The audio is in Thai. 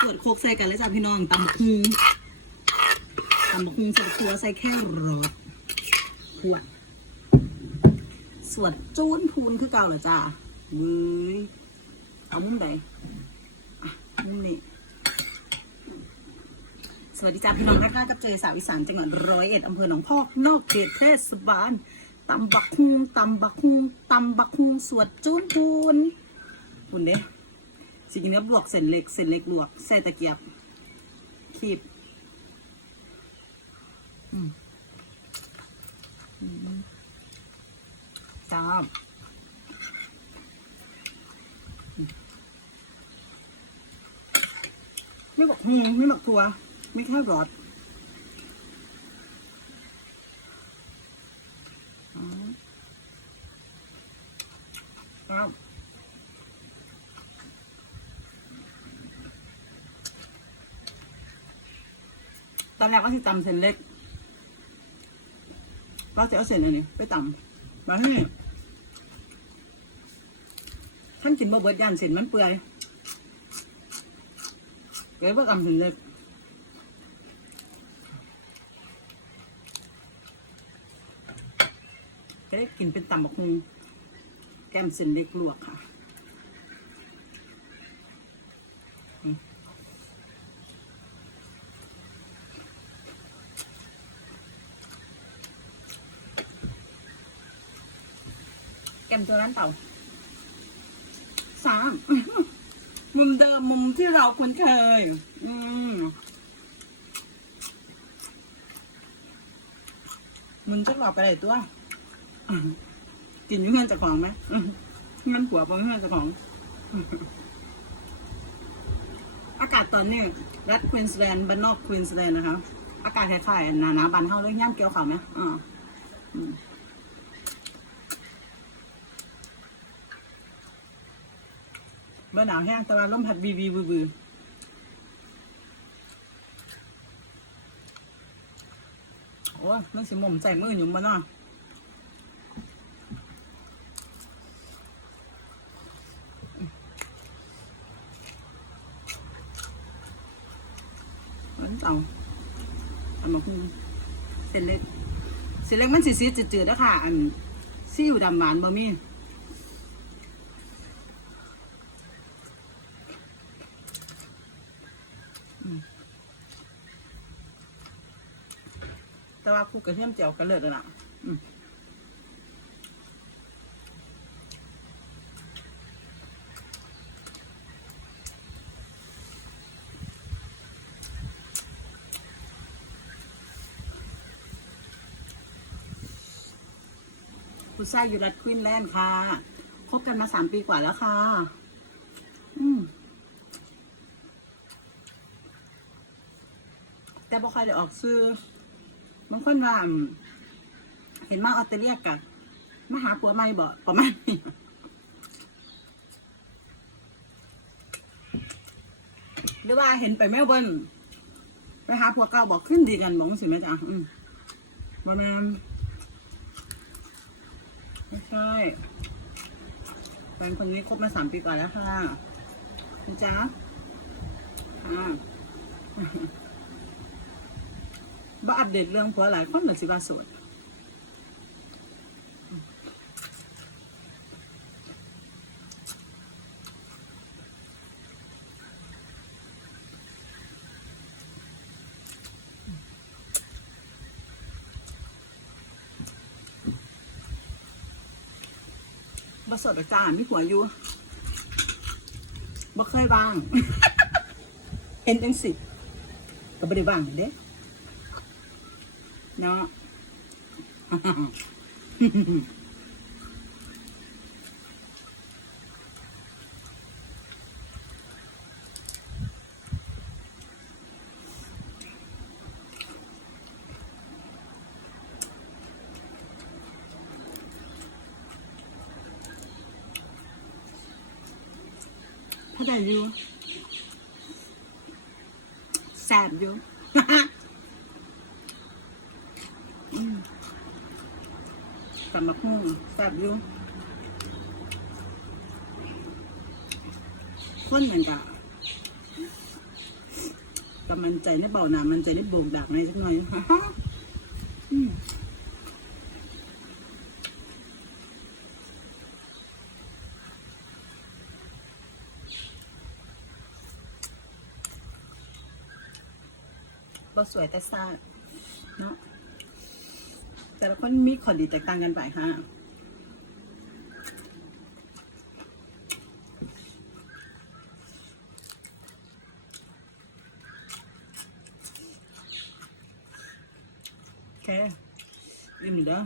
เปิดโคกใส่กันเลยจ้ะพี่น้องตำบักคุงตำบักคุงใส่ครัวใส่แค่รสขวดสวดจูนพูนคือเก่าเหรอจ้าเว้ยเอามุมใดอะมุมนี้สวัสดีจ้าพี่น้องนะคะกับเจอสาวอีสานจังหวัดร้อยเอ็ดอำเภอหนองพอกนอกเขตเทศบาลตำบักฮุงตำบักฮุงตำบักฮุงสวดจูนพูนคุณเด้ สิกินกับลวกเส้นเล็กเส้นเล็กลวกใส่ตะเกียบคีบอืมอืมจ้าบอืมไม่บอกฮุงไม่บอกทัว ไม่แค่รอดอ๋อครับ ต อนแรกก็คือตำเส้นเล็กก็จะเอาเส้นอันนี้ไปตำมาให้ท่านกินบ่เบิดยันเส้นมันเปื่อยเก๋ว่าตำเส้นเล็กก็ได้กินเป็นตำบักฮุงแก้มเส้นเล็กลวกค่ะ แกมตัวร้านเต่าสามมุมเดิมมุมที่เราคุ้นเคย อืมมึงจะหลอกไปไหนตัวกินยุ่งเงินจากของไหมมเงินผัวปองเงินจากของ อากาศตอนนี้รัฐควีนสแลนด์บ้านนอกควีนสแลนด์นะคะ อากาศคล้ายๆหนานาๆบ้านเฮาเลยย่ำเกี่ยวเขาวไหมอ่าอืม บ่หนาวแห้งแต่ว่าลมพัดวีวีบือบือโอ้ยมันสิหม่มใส่มืออยู่บ่เนาะมันเต่าอันมาคุมเส้นเล็กเส้นเล็กมันสีสีจืดๆนะค่ะ อันซีอิ๊วดำหวานบ่มี แต่ว่าคลุกกระเทียมเจียวกันเลิศเลยนะอืมคุณซ่าอยู่รัฐควีนแลนด์ค่ะ คบกันมาสามปีกว่าแล้วค่ะ อืม แต่บ่ค่อยได้ออกซื้อ บางคนว่าเห็นมาออสเตรเลียกะมาหาผัวใหม่บ่ประมาณนี้หรือว่าเห็นไปเมลเบิร์นไปหาผัวเก่าบอกขึ้นดีกันบอกสิแม่จ๊ะอืมบ่แม่นไม่ใช่แฟนคนนี้คบมาสามปีกว่าแล้วค่ะจ๊ะค่ะ บ่อัปเดตเรื่องผัวหลายคนหน่อยสิว่าโสดบ่สดหรอกจ้ามีผัวอยู่บ่เคยบ้าง เห็นจังสิก็บ่ได้บ้างเด้ เนาะเข้าใจอยู่แสบอยู่ อืม ตำมะฮุ่งแซ่บอยู่คนเหมือนกันกำมันใจในเบาหนามันใจในบวกดักในสักหน่อยอืมบ่สวยแต่ซ่าเนาะ แต่ละคนมีข้อดีแตกต่างกันไปค่ะโอเคอิ่มเด้อ